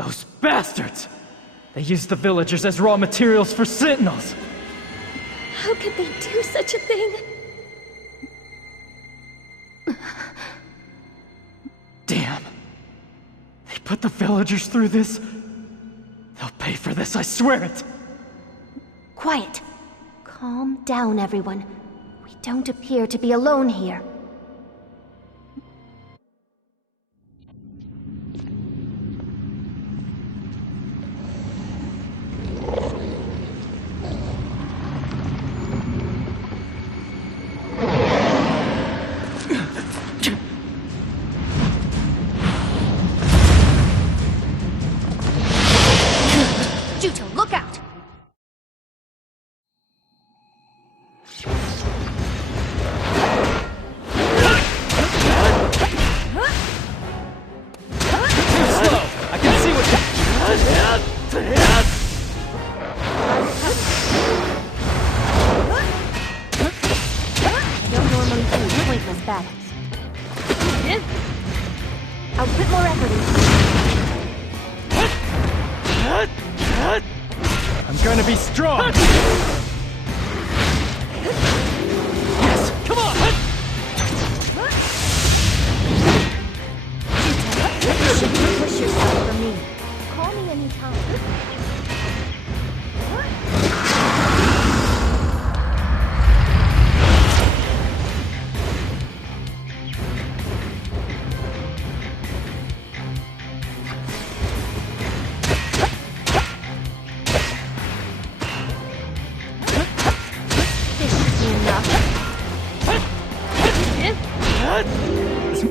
Those bastards! They used the villagers as raw materials for sentinels! How could they do such a thing? Damn. They put the villagers through this? They'll pay for this, I swear it! Quiet. Calm down, everyone. We don't appear to be alone here. Juto, look out! I'll put more effort into. I'm gonna be strong! Yes, come on! You shouldn't push yourself for me. Call me anytime.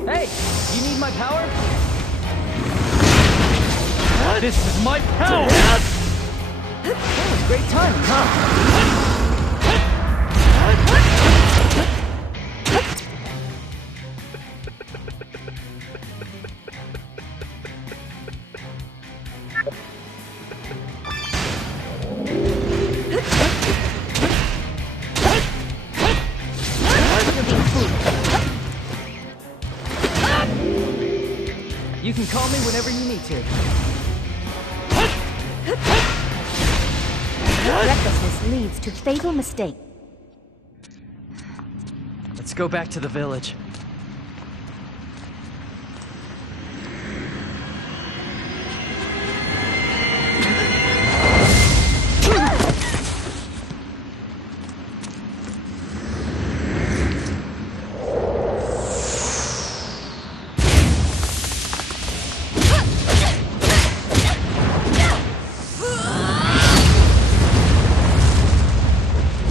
Hey, you need my power? This is my power! Oh, great timing, huh? You can call me whenever you need to. Recklessness leads to fatal mistake. Let's go back to the village.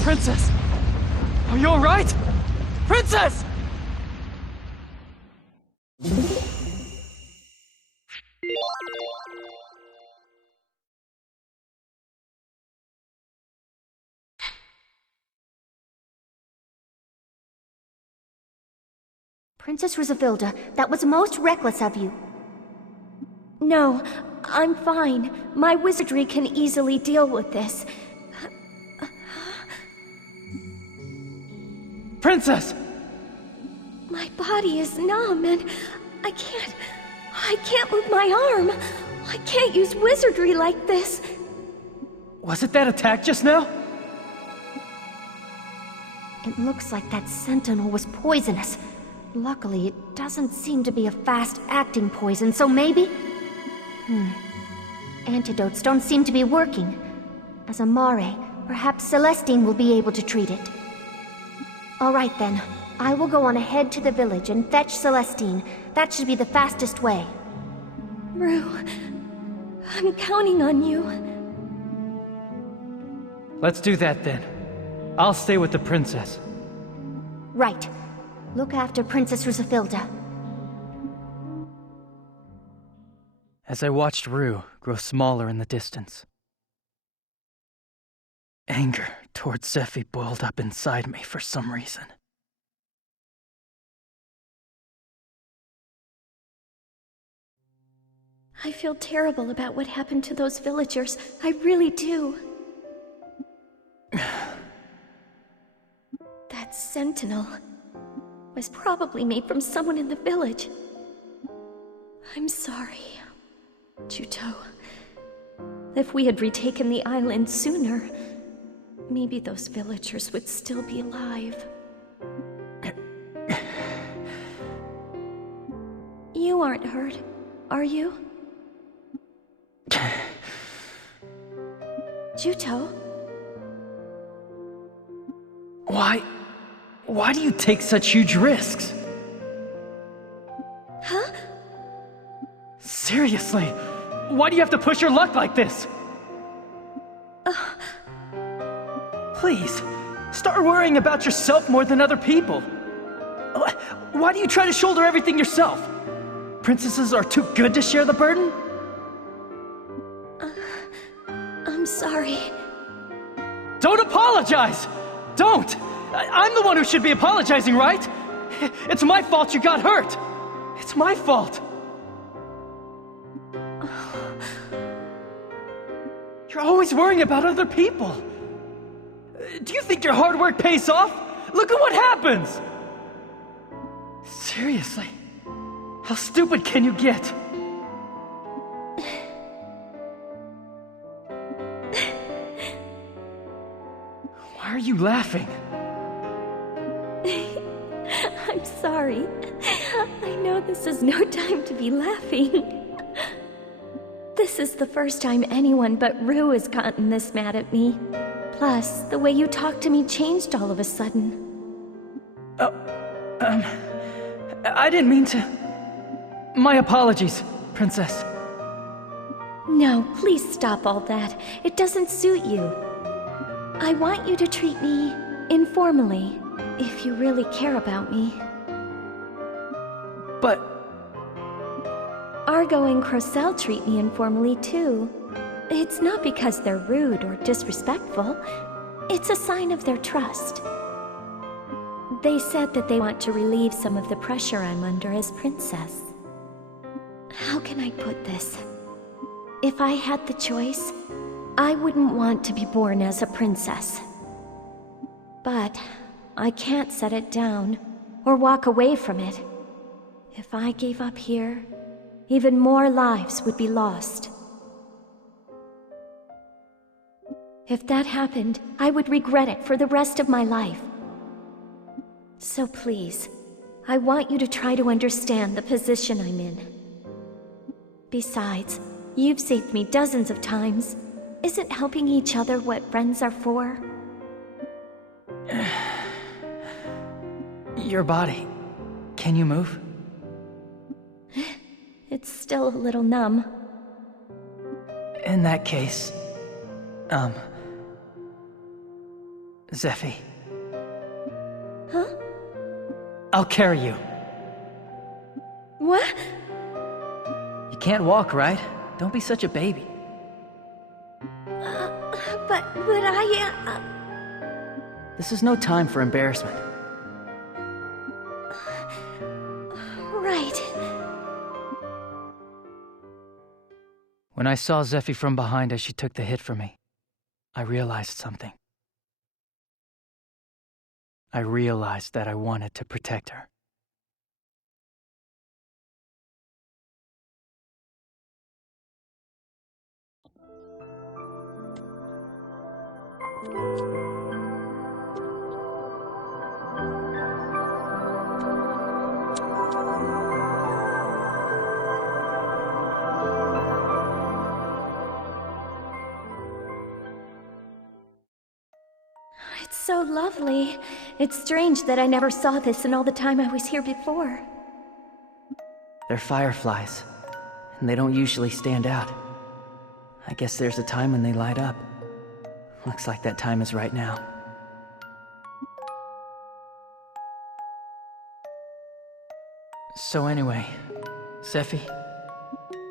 Princess! Are you alright? Princess! Princess Rizavilda, that was most reckless of you. No, I'm fine. My wizardry can easily deal with this. Princess! My body is numb and I can't move my arm. I can't use wizardry like this. Was it that attack just now? It looks like that sentinel was poisonous. Luckily, it doesn't seem to be a fast-acting poison, so maybe... Antidotes don't seem to be working. As a Mare, perhaps Celestine will be able to treat it. All right then. I will go on ahead to the village and fetch Celestine. That should be the fastest way. Rue, I'm counting on you. Let's do that then. I'll stay with the princess. Right. Look after Princess Rizavilda. As I watched Rue grow smaller in the distance, anger towards Zephy boiled up inside me for some reason. I feel terrible about what happened to those villagers. I really do. That sentinel was probably made from someone in the village. I'm sorry. Juto, if we had retaken the island sooner, maybe those villagers would still be alive. You aren't hurt, are you? Juto? Why do you take such huge risks? Huh? Seriously, why do you have to push your luck like this? Please, start worrying about yourself more than other people. Why do you try to shoulder everything yourself? Princesses are too good to share the burden? I'm sorry. Don't apologize! Don't! I'm the one who should be apologizing, right? It's my fault you got hurt! It's my fault! You're always worrying about other people. Do you think your hard work pays off? Look at what happens! Seriously, how stupid can you get? Why are you laughing? I'm sorry. I know this is no time to be laughing. This is the first time anyone but Rue has gotten this mad at me. Plus, the way you talked to me changed all of a sudden. I didn't mean to... My apologies, Princess. No, please stop all that. It doesn't suit you. I want you to treat me informally, if you really care about me. But... Argo and Crocell treat me informally too. It's not because they're rude or disrespectful. It's a sign of their trust. They said that they want to relieve some of the pressure I'm under as princess. How can I put this? If I had the choice, I wouldn't want to be born as a princess. But I can't set it down or walk away from it. If I gave up here, even more lives would be lost. If that happened, I would regret it for the rest of my life. So please, I want you to try to understand the position I'm in. Besides, you've saved me dozens of times. Isn't helping each other what friends are for? Your body, can you move? It's still a little numb. In that case, Zephy. Huh? I'll carry you. What? You can't walk, right? Don't be such a baby. But I... This is no time for embarrassment. Right. When I saw Zephy from behind as she took the hit for me, I realized something. I realized that I wanted to protect her. It's so lovely. It's strange that I never saw this in all the time I was here before. They're fireflies, and they don't usually stand out. I guess there's a time when they light up. Looks like that time is right now. So anyway, Zephy?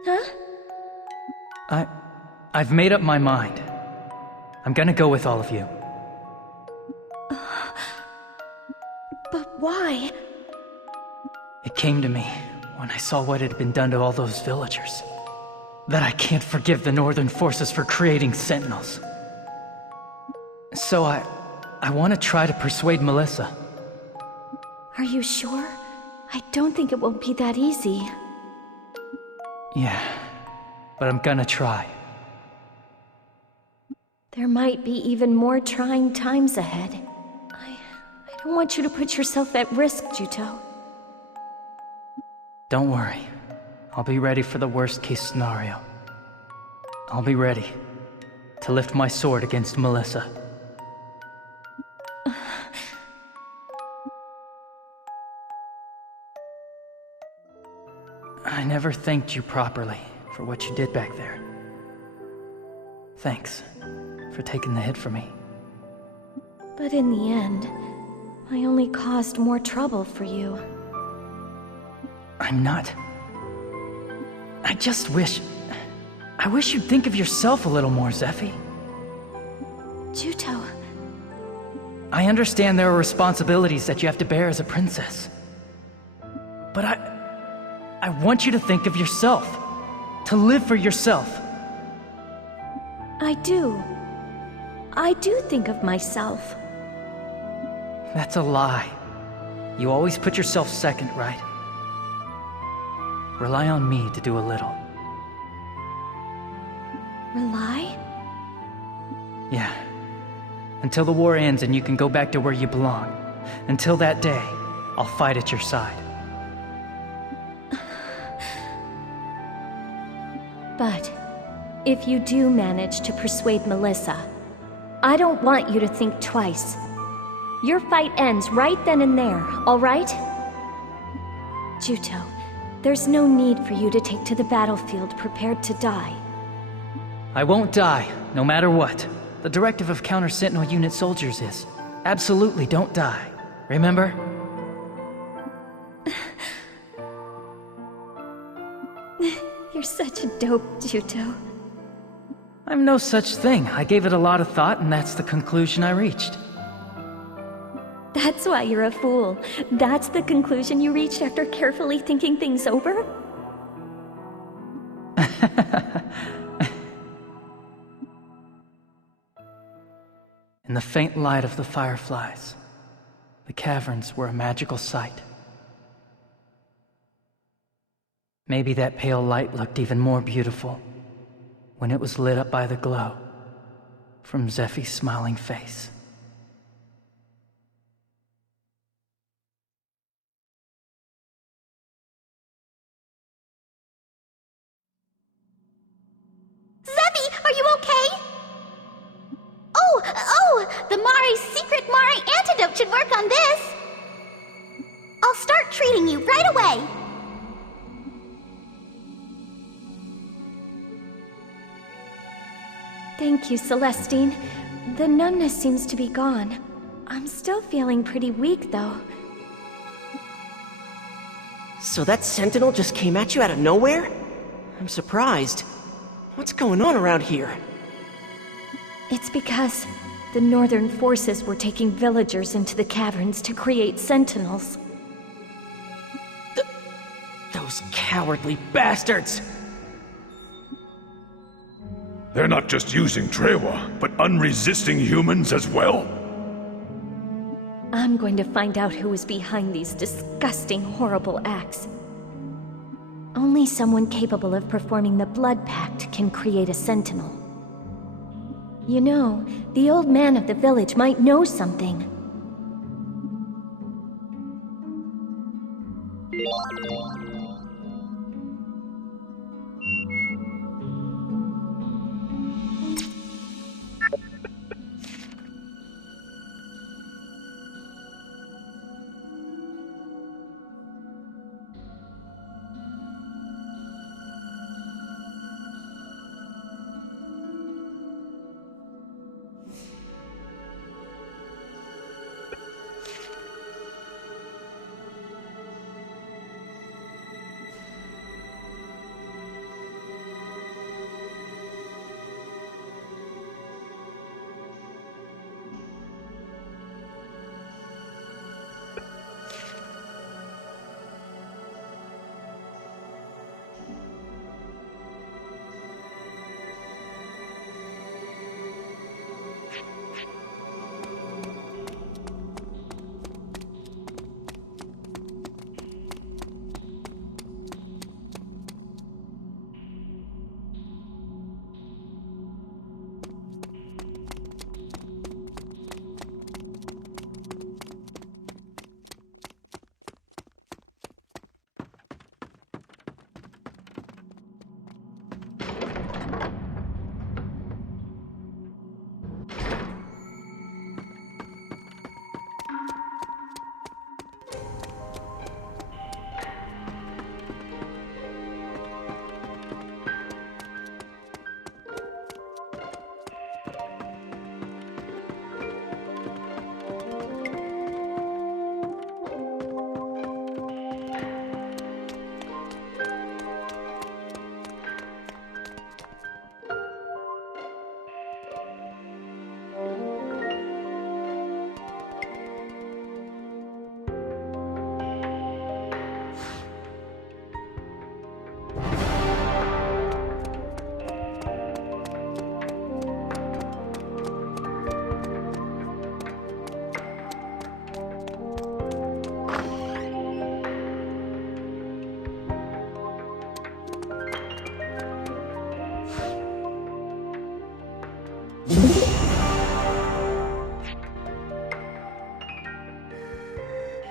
Huh? I've made up my mind. I'm gonna go with all of you. But why? It came to me when I saw what had been done to all those villagers. That I can't forgive the Northern forces for creating sentinels. So I want to try to persuade Melissa. Are you sure? I don't think it will be that easy. Yeah. but I'm gonna try. There might be even more trying times ahead. I don't want you to put yourself at risk, Juto. Don't worry. I'll be ready for the worst-case scenario. I'll be ready to lift my sword against Melissa. I never thanked you properly for what you did back there. Thanks for taking the hit for me. But in the end, I only caused more trouble for you. I'm not. I just wish... I wish you'd think of yourself a little more, Zephy. Juto. I understand there are responsibilities that you have to bear as a princess. But I want you to think of yourself. To live for yourself. I do. I do think of myself. That's a lie. You always put yourself second, right? Rely on me to do a little. Rely? Yeah. Until the war ends and you can go back to where you belong. Until that day, I'll fight at your side. But if you do manage to persuade Melissa, I don't want you to think twice. Your fight ends right then and there, all right? Juto, there's no need for you to take to the battlefield prepared to die. I won't die, no matter what. The directive of counter-sentinel unit soldiers is, absolutely don't die. Remember? You're such a dope, Juto. I'm no such thing. I gave it a lot of thought, and that's the conclusion I reached. That's why you're a fool. That's the conclusion you reached after carefully thinking things over? In the faint light of the fireflies, the caverns were a magical sight. Maybe that pale light looked even more beautiful when it was lit up by the glow from Zephy's smiling face. Zephy, are you okay? The Mari's secret Mari antidote should work on this. I'll start treating you right away. Thank you, Celestine. The numbness seems to be gone. I'm still feeling pretty weak, though. So that sentinel just came at you out of nowhere? I'm surprised. What's going on around here? It's because the northern forces were taking villagers into the caverns to create sentinels. Those cowardly bastards! They're not just using Trewa, but unresisting humans as well? I'm going to find out who is behind these disgusting, horrible acts. Only someone capable of performing the Blood Pact can create a sentinel. You know, the old man of the village might know something.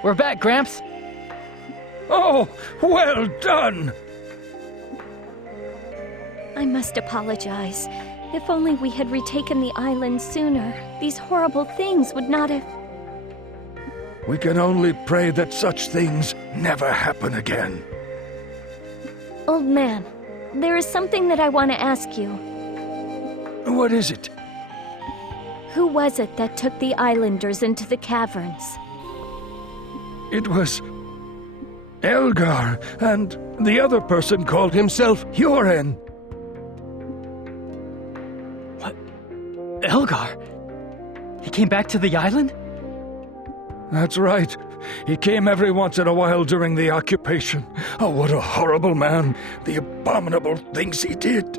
We're back, Gramps. Oh, well done! I must apologize. If only we had retaken the island sooner, these horrible things would not have... We can only pray that such things never happen again. Old man, there is something that I want to ask you. What is it? Who was it that took the islanders into the caverns? It was Elgar, and the other person called himself Yoren. What? Elgar? He came back to the island? That's right. He came every once in a while during the occupation. Oh, what a horrible man. The abominable things he did.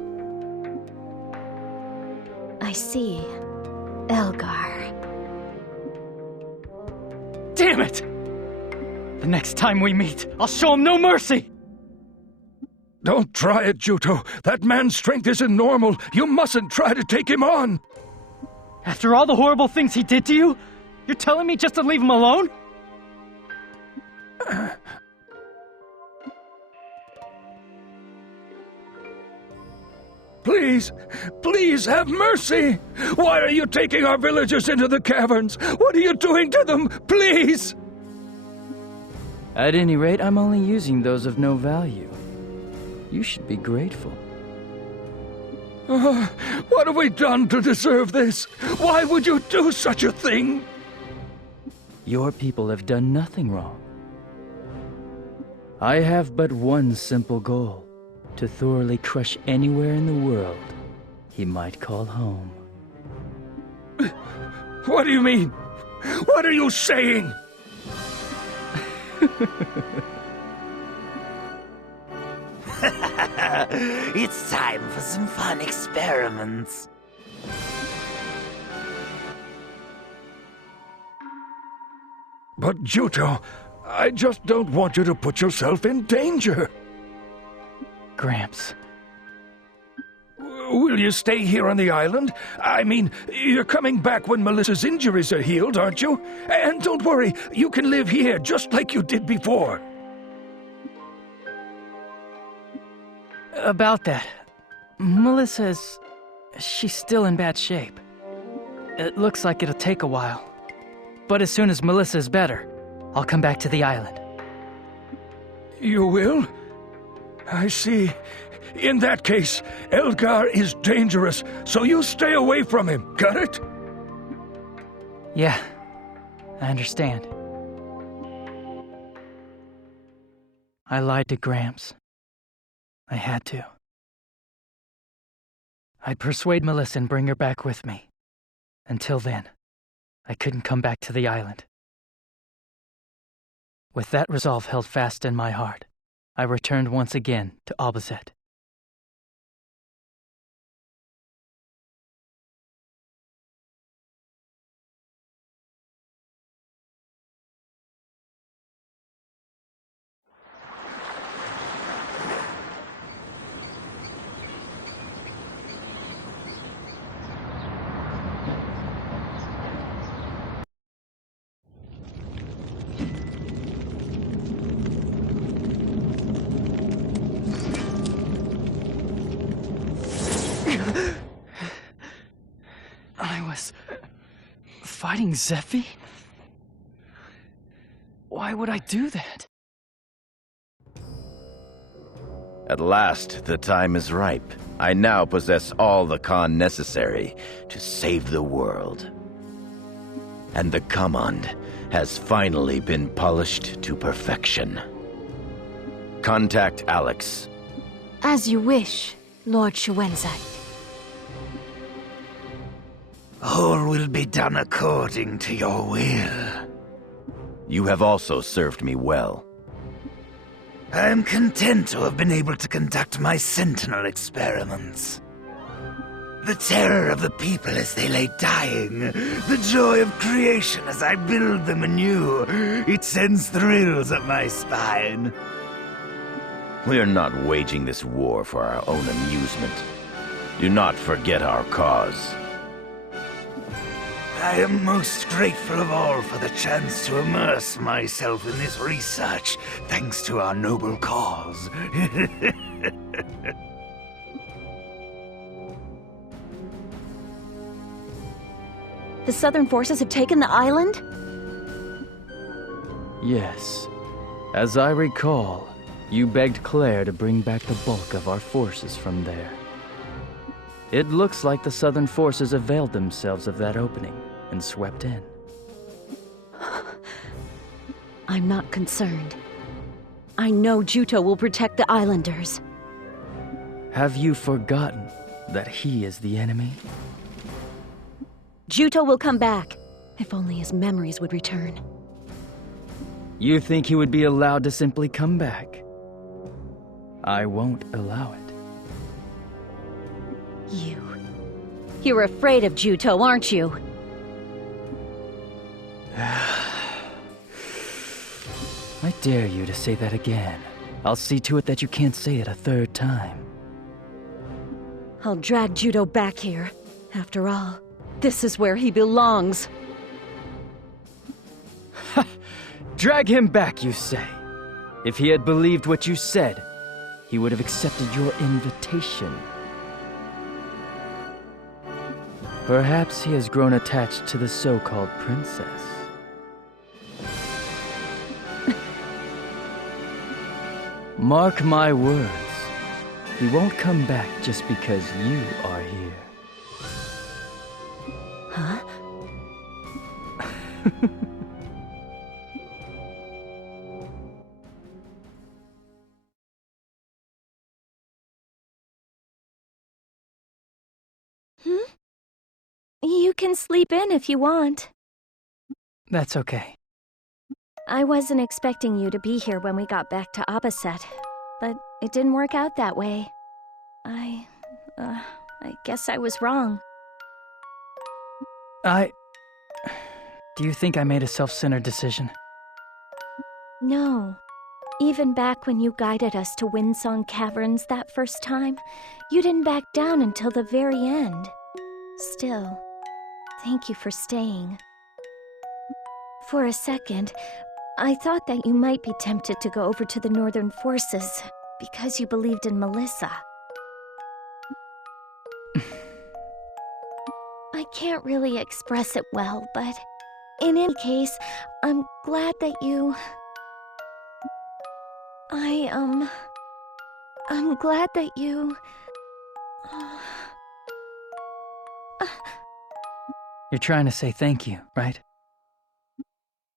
I see. Elgar. Damn it! The next time we meet, I'll show him no mercy! Don't try it, Juto. That man's strength isn't normal. You mustn't try to take him on. After all the horrible things he did to you, you're telling me just to leave him alone? Please, please have mercy! Why are you taking our villagers into the caverns? What are you doing to them? Please! At any rate, I'm only using those of no value. You should be grateful. What have we done to deserve this? Why would you do such a thing? Your people have done nothing wrong. I have but one simple goal. To thoroughly crush anywhere in the world he might call home. What do you mean? What are you saying? It's time for some fun experiments. But Juto, I just don't want you to put yourself in danger. Gramps. Will you stay here on the island? I mean, you're coming back when Melissa's injuries are healed, aren't you? And don't worry, you can live here just like you did before. About that, Melissa's... she's still in bad shape. It looks like it'll take a while. But as soon as Melissa's better, I'll come back to the island. You will? I see. In that case, Elgar is dangerous, so you stay away from him, got it? Yeah, I understand. I lied to Gramps. I had to. I'd persuade Melissa and bring her back with me. Until then, I couldn't come back to the island. With that resolve held fast in my heart, I returned once again to Albazet. I was fighting Zephy? Why would I do that? At last, the time is ripe. I now possess all the Khan necessary to save the world. And the command has finally been polished to perfection. Contact Alex. As you wish, Lord Shuenzai. All will be done according to your will. You have also served me well. I am content to have been able to conduct my sentinel experiments. The terror of the people as they lay dying, the joy of creation as I build them anew, it sends thrills up my spine. We are not waging this war for our own amusement. Do not forget our cause. I am most grateful of all for the chance to immerse myself in this research, thanks to our noble cause. The Southern forces have taken the island? Yes. As I recall, you begged Claire to bring back the bulk of our forces from there. It looks like the Southern forces availed themselves of that opening and swept in. I'm not concerned. I know Juto will protect the islanders. Have you forgotten that he is the enemy? Juto will come back, if only his memories would return. You think he would be allowed to simply come back? I won't allow it. You're afraid of Juto, aren't you? I dare you to say that again. I'll see to it that you can't say it a third time. I'll drag Juto back here. After all, this is where he belongs. Drag him back, you say? If he had believed what you said, he would have accepted your invitation. Perhaps he has grown attached to the so-called princess. Mark my words, he won't come back just because you are here. Huh? You can sleep in if you want. That's okay. I wasn't expecting you to be here when we got back to Abaset, but it didn't work out that way. I guess I was wrong. Do you think I made a self-centered decision? No. Even back when you guided us to Windsong Caverns that first time, you didn't back down until the very end. Still, thank you for staying. For a second, I thought that you might be tempted to go over to the Northern Forces because you believed in Melissa. I can't really express it well, but in any case, I'm glad that you... I'm glad that you... You're trying to say thank you, right?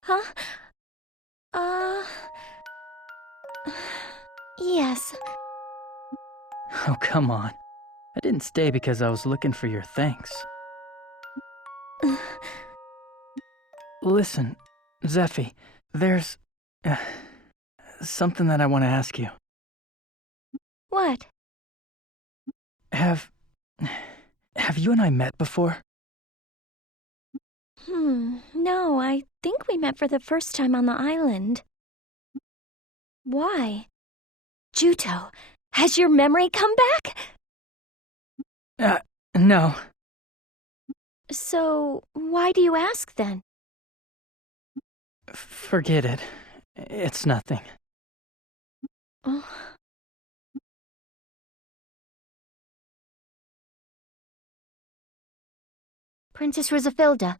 Huh? Yes. Oh, come on. I didn't stay because I was looking for your thanks. Listen, Zephy, there's... something that I want to ask you. What? Have you and I met before? No, I think we met for the first time on the island. Why? Juto, has your memory come back? No. So, why do you ask then? Forget it. It's nothing. Oh. Princess Rizafilda,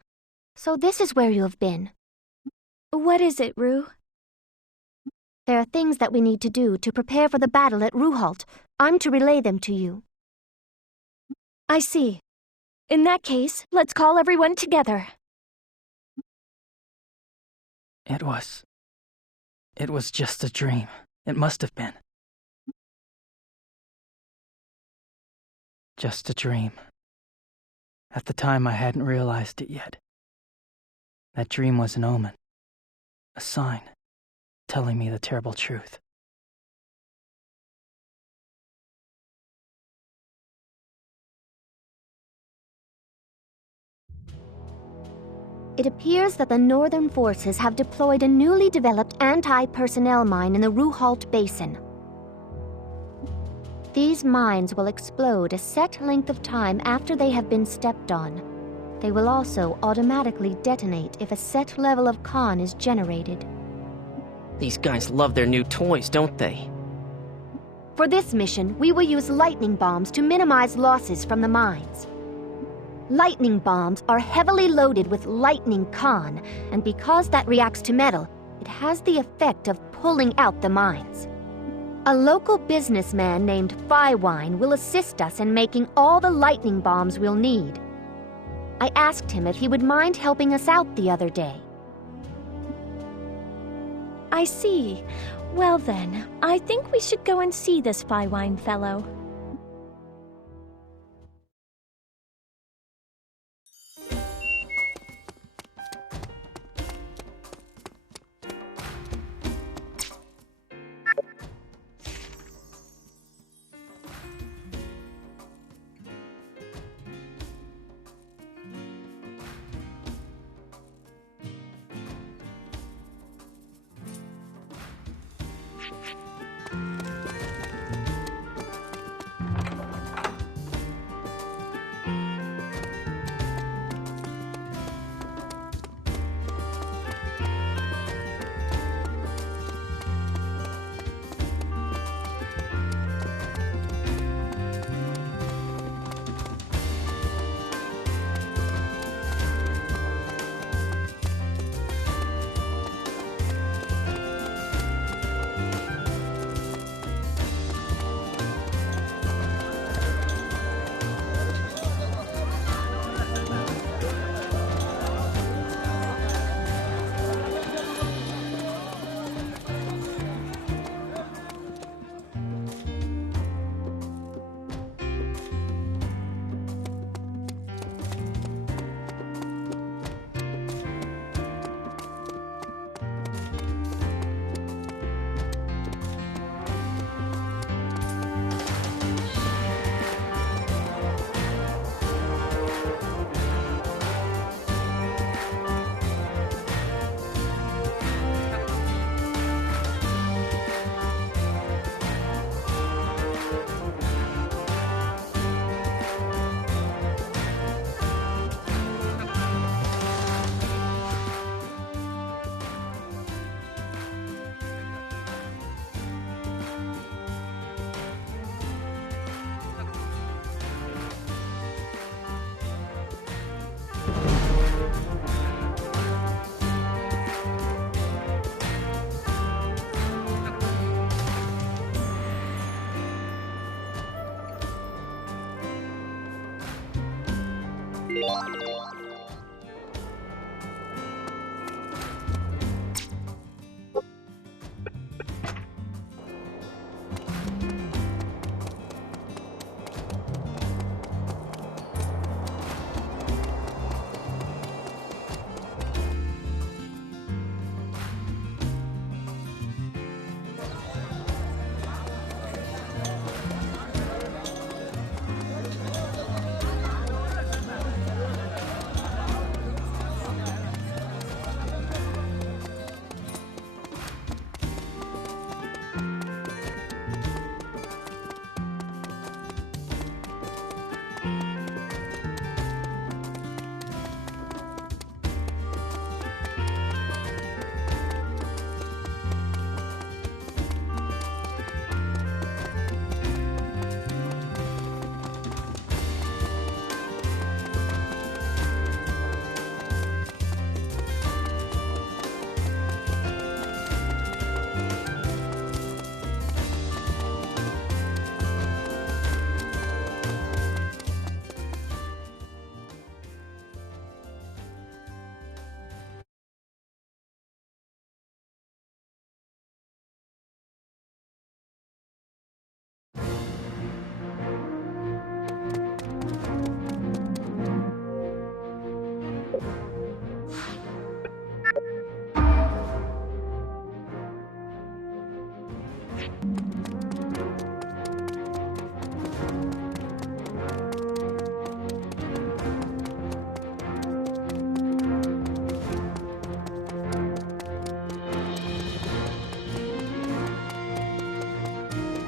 so this is where you have been. What is it, Rue? There are things that we need to do to prepare for the battle at Ruhalt. I'm to relay them to you. I see. In that case, let's call everyone together. It was just a dream. It must have been. Just a dream. At the time, I hadn't realized it yet. That dream was an omen. A sign, telling me the terrible truth. It appears that the Northern forces have deployed a newly developed anti-personnel mine in the Ruhalt Basin. These mines will explode a set length of time after they have been stepped on. They will also automatically detonate if a set level of con is generated. These guys love their new toys, don't they? For this mission, we will use lightning bombs to minimize losses from the mines. Lightning bombs are heavily loaded with lightning con, and because that reacts to metal, it has the effect of pulling out the mines. A local businessman named Wine will assist us in making all the lightning bombs we'll need. I asked him if he would mind helping us out the other day. I see. Well then, I think we should go and see this Wine fellow.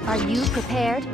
Are you prepared?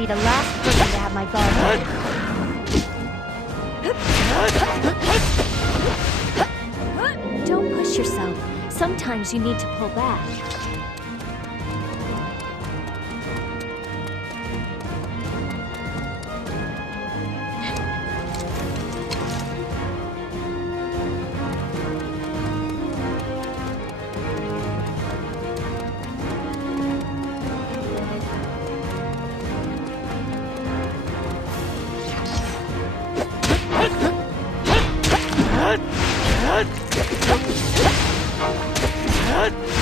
be the last person to have my guard down. Don't push yourself. Sometimes you need to pull back.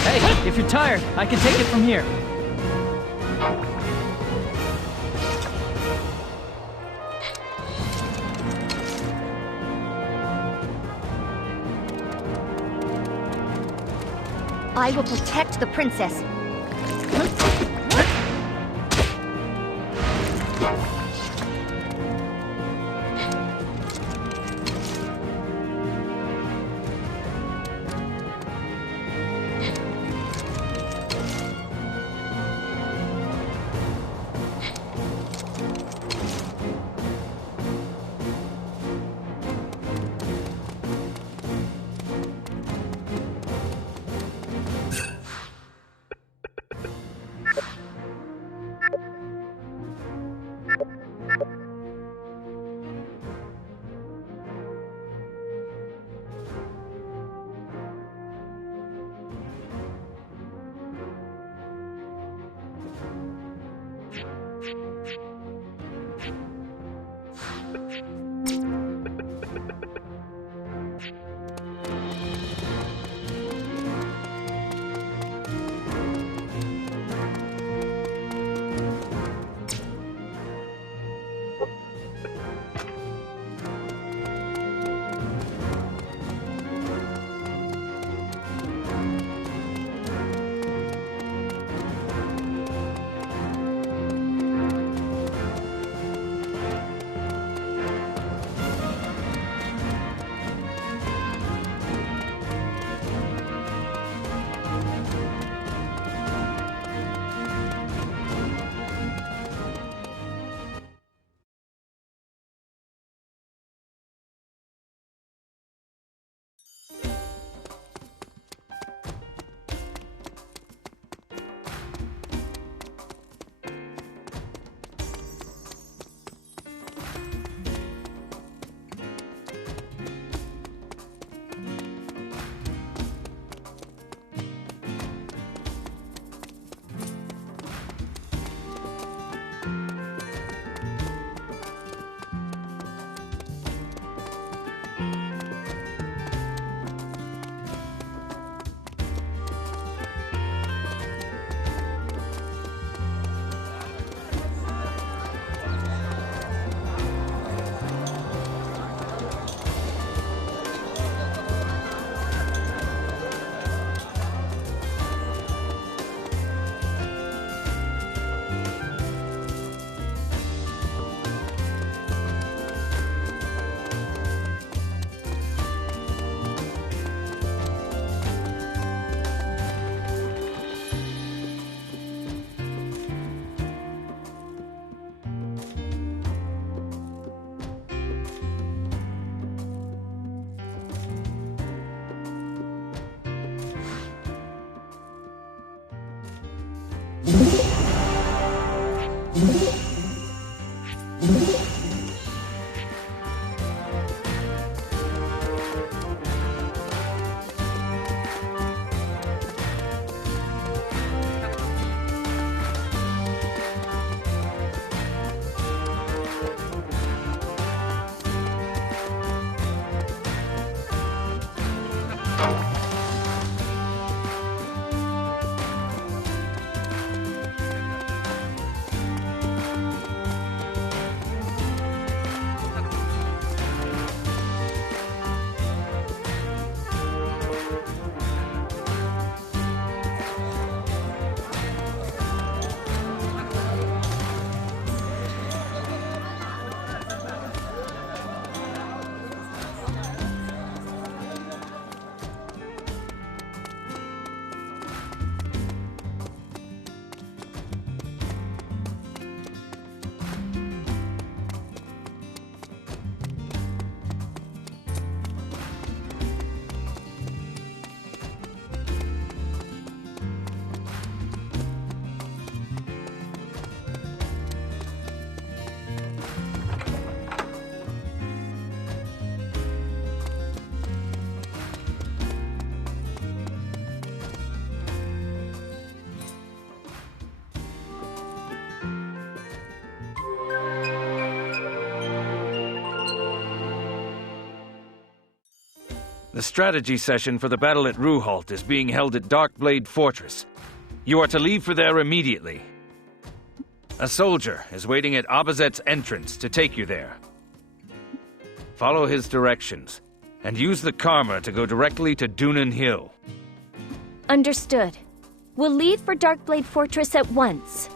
Hey, if you're tired, I can take it from here. I will protect the princess. The strategy session for the battle at Ruhalt is being held at Darkblade Fortress. You are to leave for there immediately. A soldier is waiting at Abazet's entrance to take you there. Follow his directions, and use the Karma to go directly to Dunan Hill. Understood. We'll leave for Darkblade Fortress at once.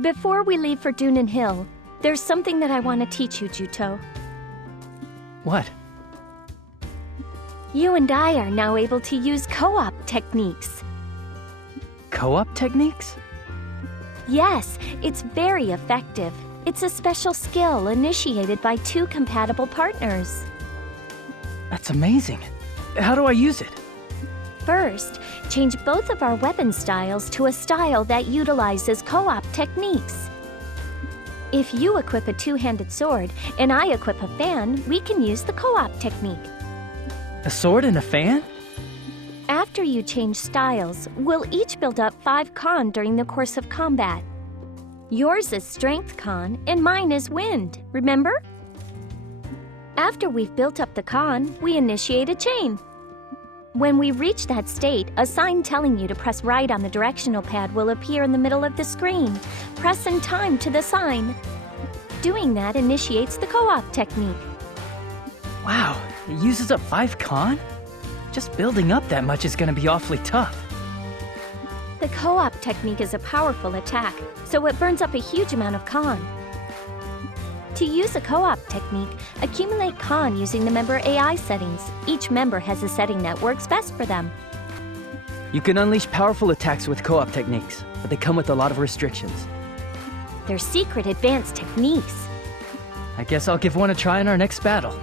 Before we leave for Dunan Hill, there's something that I want to teach you, Juto. What? You and I are now able to use co-op techniques. Co-op techniques? Yes, it's very effective. It's a special skill initiated by 2 compatible partners. That's amazing. How do I use it? First, change both of our weapon styles to a style that utilizes co-op techniques. If you equip a 2-handed sword and I equip a fan, we can use the co-op technique. A sword and a fan? After you change styles, we'll each build up 5 con during the course of combat. Yours is Strength Con, and mine is Wind, remember? After we've built up the con, we initiate a chain. When we reach that state, a sign telling you to press right on the directional pad will appear in the middle of the screen. Press in time to the sign. Doing that initiates the co-op technique. Wow, it uses up 5 con? Just building up that much is gonna be awfully tough. The co-op technique is a powerful attack, so it burns up a huge amount of con. To use a co-op technique, accumulate con using the member AI settings. Each member has a setting that works best for them. You can unleash powerful attacks with co-op techniques, but they come with a lot of restrictions. They're secret advanced techniques. I guess I'll give one a try in our next battle.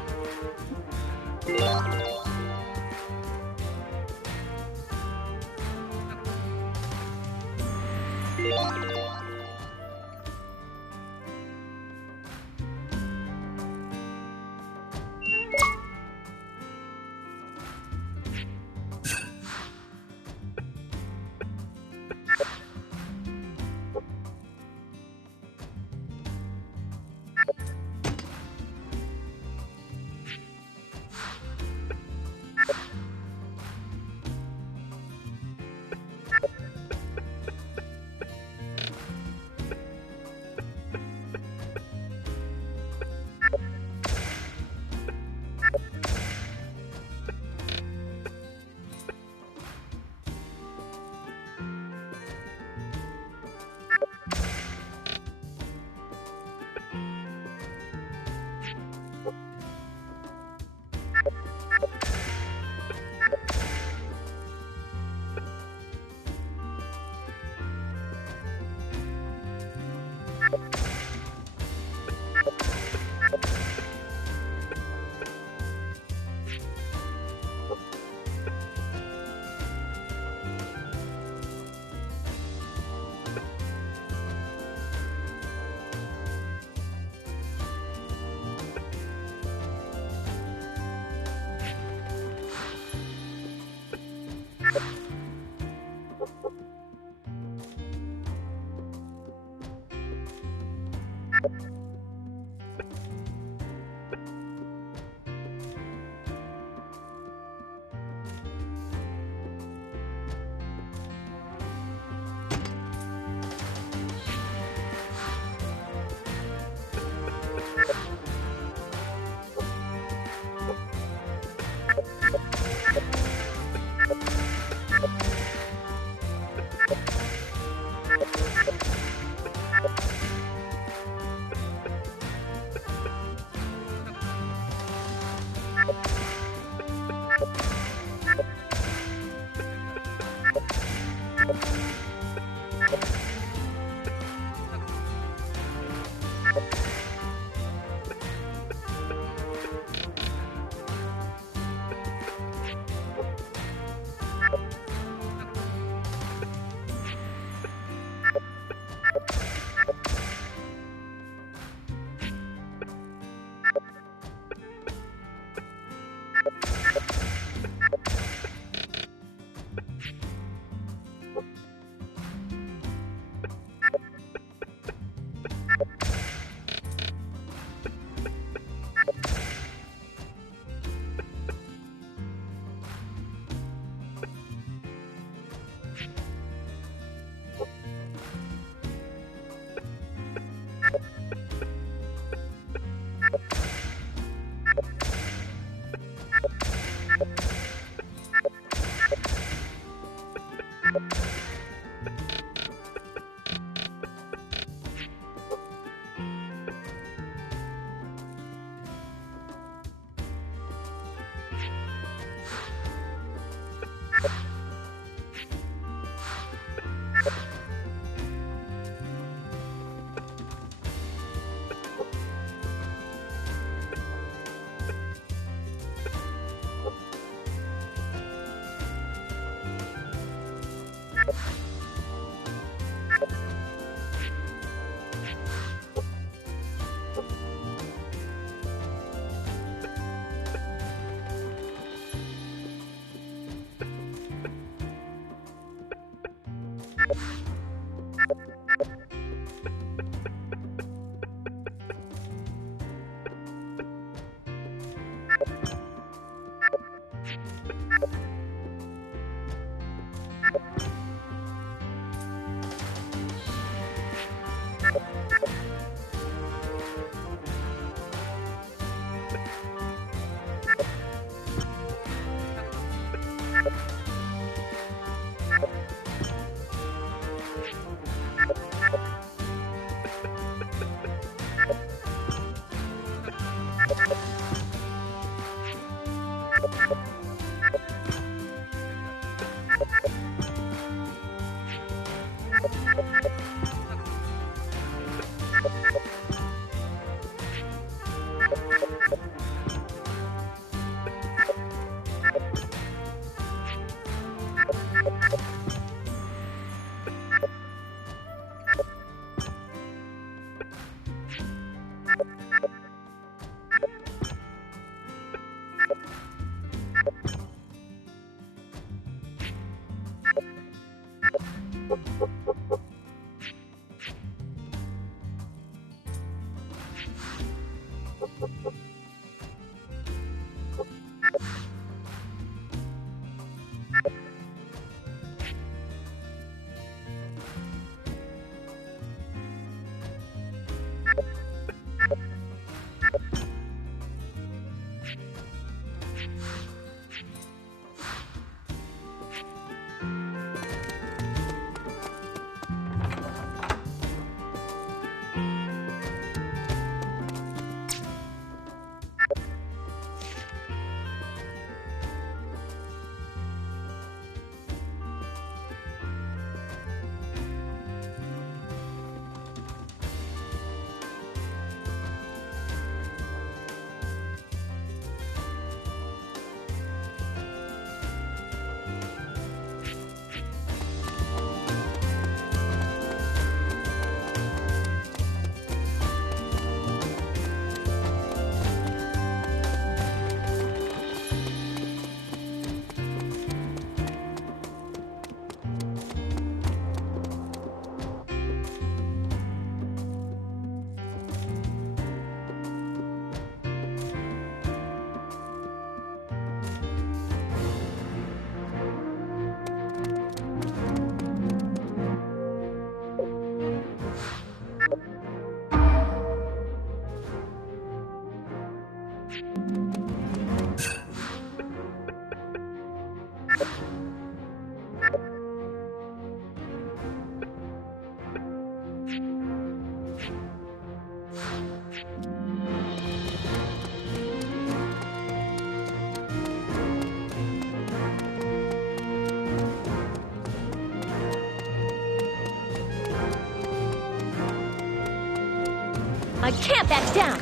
I can't back down!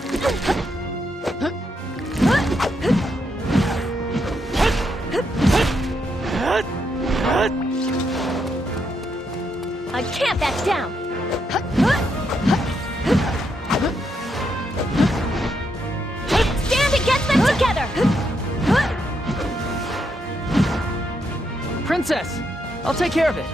I can't back down! Stand against them together! Princess! I'll take care of it.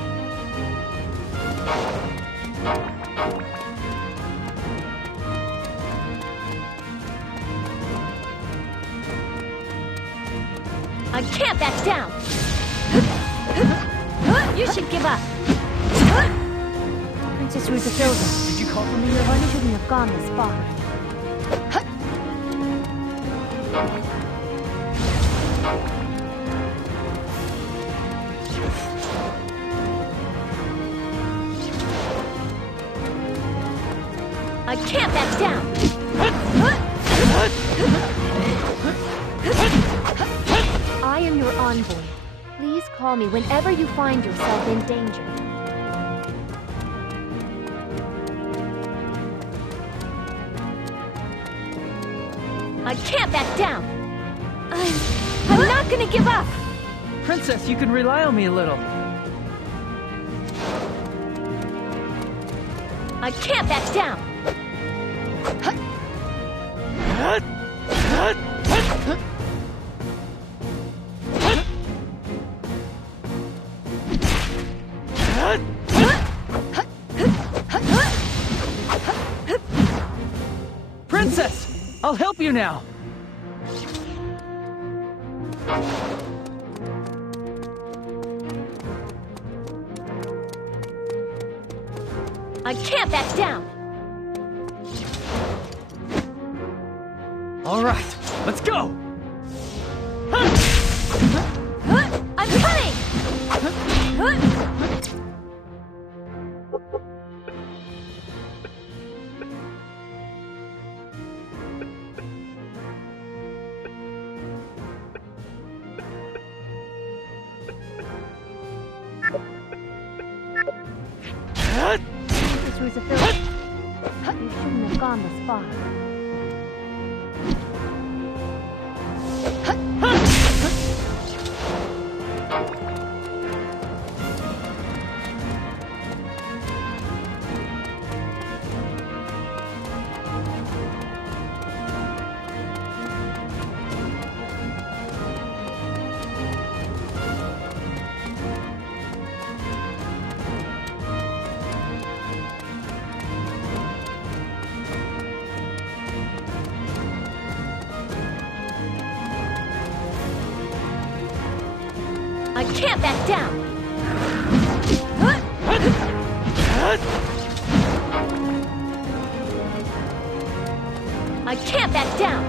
I can't back down! You should give up! Princess Ruthilda, Did you call for me, Your Highness? you shouldn't have gone this far. I can't back down! I am your envoy. Please call me whenever you find yourself in danger. I can't back down! I'm not gonna give up! Princess, you can rely on me a little. I can't back down! Princess! I'll help you now! I can't back down! All right, let's go! I'm coming! through the village. You shouldn't have gone this far. I can't back down! I can't back down!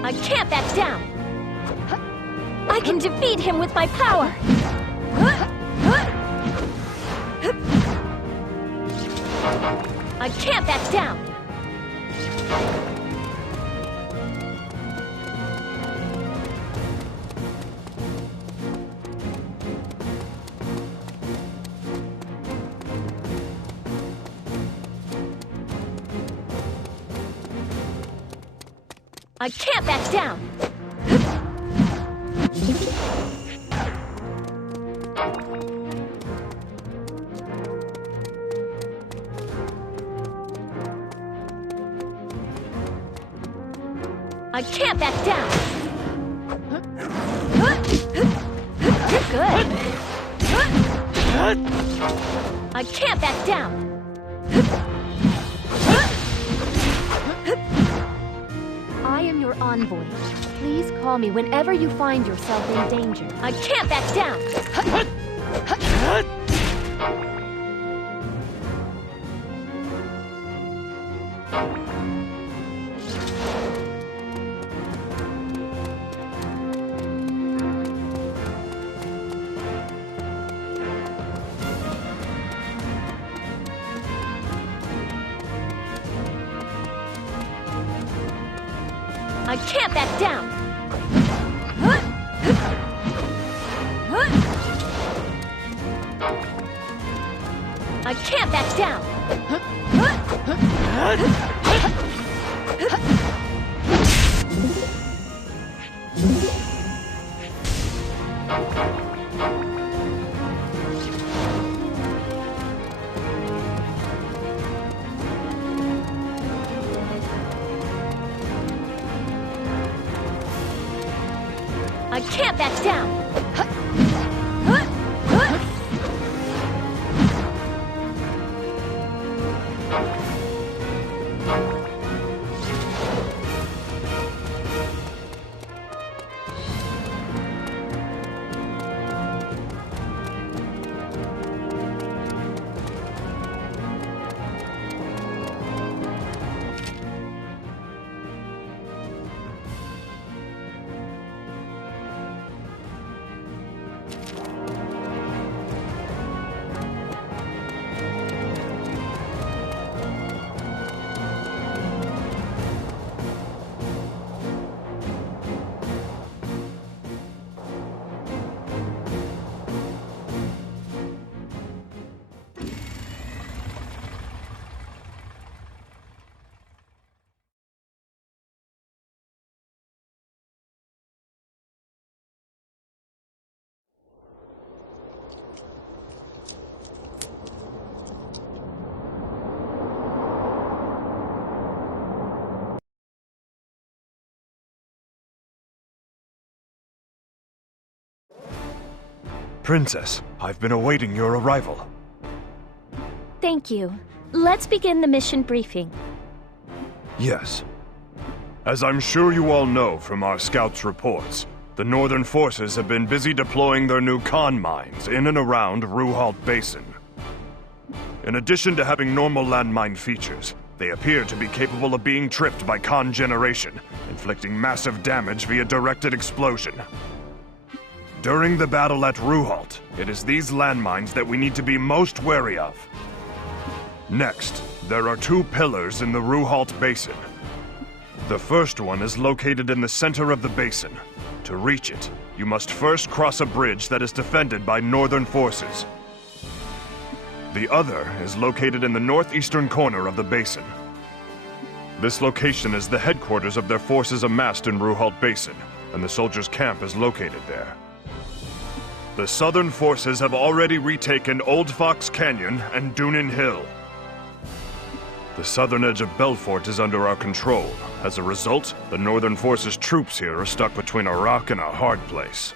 I can't back down! I can defeat him with my power! I can't back down! I can't back down! I can't back down! You're good! I can't back down! I am your envoy. Please call me whenever you find yourself in danger. I can't back down! I can't back down! I can't back down! I can't back down! Princess, I've been awaiting your arrival. Thank you. Let's begin the mission briefing. Yes. As I'm sure you all know from our scouts' reports, the Northern forces have been busy deploying their new con mines in and around Ruhalt Basin. In addition to having normal landmine features, They appear to be capable of being tripped by Khan generation, inflicting massive damage via directed explosion. During the battle at Ruhalt, it is these landmines that we need to be most wary of. Next, there are 2 pillars in the Ruhalt Basin. The first one is located in the center of the basin. To reach it, you must first cross a bridge that is defended by Northern forces. The other is located in the northeastern corner of the basin. This location is the headquarters of their forces amassed in Ruhalt Basin, and the soldiers' camp is located there. The southern forces have already retaken Old Fox Canyon and Dunin Hill. The southern edge of Belfort is under our control. As a result, the northern forces' troops here are stuck between a rock and a hard place.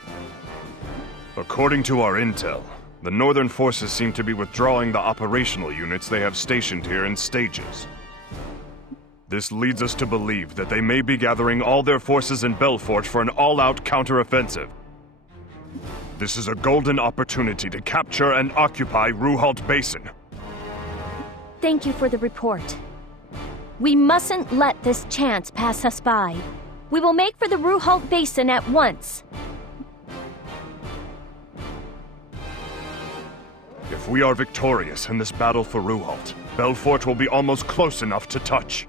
According to our intel, the northern forces seem to be withdrawing the operational units they have stationed here in stages. This leads us to believe that they may be gathering all their forces in Belfort for an all-out counteroffensive. This is a golden opportunity to capture and occupy Ruhalt Basin. Thank you for the report. We mustn't let this chance pass us by. We will make for the Ruhalt Basin at once. If we are victorious in this battle for Ruhalt, Belfort will be almost close enough to touch.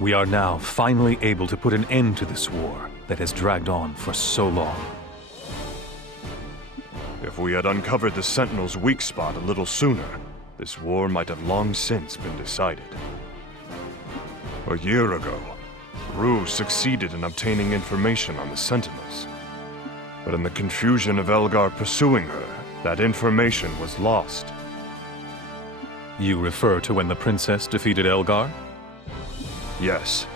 We are now finally able to put an end to this war that has dragged on for so long. If we had uncovered the Sentinel's weak spot a little sooner, this war might have long since been decided. A year ago, Rue succeeded in obtaining information on the Sentinels. But in the confusion of Elgar pursuing her, that information was lost. You refer to when the princess defeated Elgar? Yes.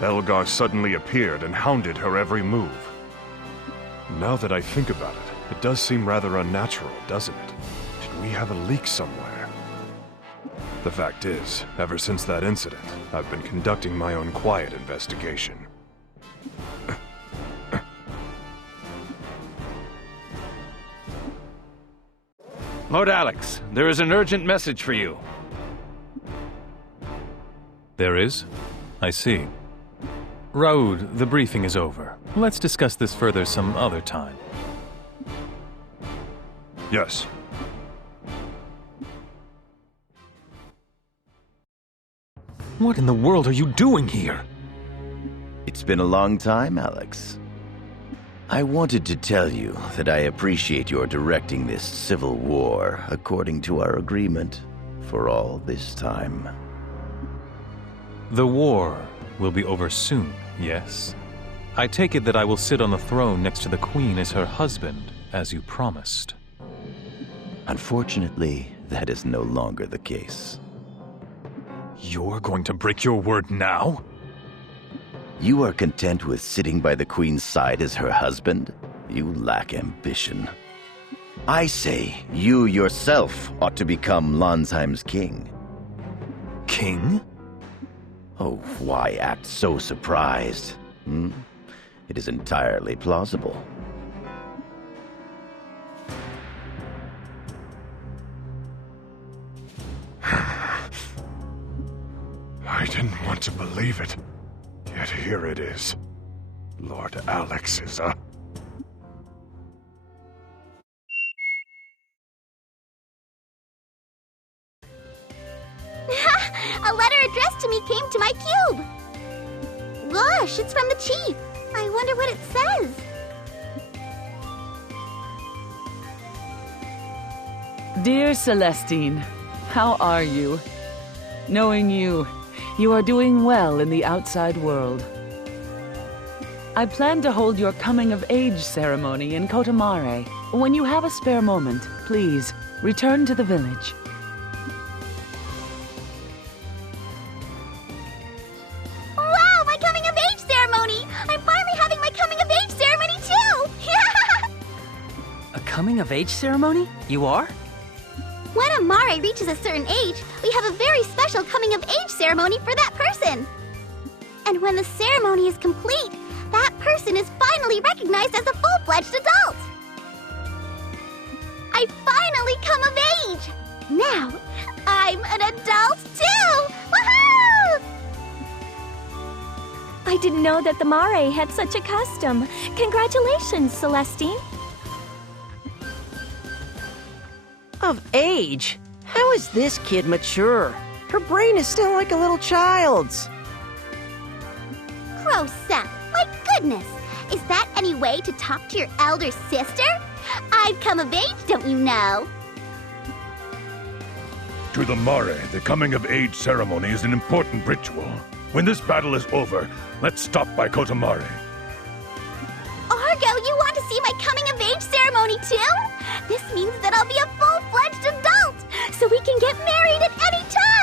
Elgar suddenly appeared and hounded her every move. Now that I think about it, it does seem rather unnatural, doesn't it? Did we have a leak somewhere? The fact is, ever since that incident, I've been conducting my own quiet investigation. Lord Alex, there is an urgent message for you. There is? I see. Raoud, the briefing is over. Let's discuss this further some other time. Yes. What in the world are you doing here? It's been a long time, Alex. I wanted to tell you that I appreciate your directing this civil war according to our agreement for all this time. The war will be over soon, yes? I take it that I will sit on the throne next to the Queen as her husband, as you promised. Unfortunately, that is no longer the case. You're going to break your word now? You are content with sitting by the Queen's side as her husband? You lack ambition. I say, you yourself ought to become Lonsheim's king. King? Oh, why act so surprised? It is entirely plausible. I didn't want to believe it. Yet here it is. Lord Alex is a... A letter addressed to me came to my cube! Gosh, it's from the chief. I wonder what it says. Dear Celestine, how are you? Knowing you, you are doing well in the outside world. I plan to hold your coming-of-age ceremony in Kotamare. When you have a spare moment, please, return to the village. Wow, my coming-of-age ceremony! I'm finally having my coming-of-age ceremony too! A coming-of-age ceremony? You are? When a Mare reaches a certain age, we have a very special coming-of-age ceremony for that person. And when the ceremony is complete, that person is finally recognized as a full-fledged adult. I finally come of age! Now, I'm an adult too! I didn't know that the Mare had such a custom. Congratulations, Celestine. Of age? How is this kid mature? Her brain is still like a little child's. Gross up! My goodness! Is that any way to talk to your elder sister? I've come of age, don't you know? To the Mare, the coming-of-age ceremony is an important ritual. When this battle is over, let's stop by Kotamare. Argo, you want to see my coming-of-age ceremony too? This means that I'll be a full-fledged adult, so we can get married at any time!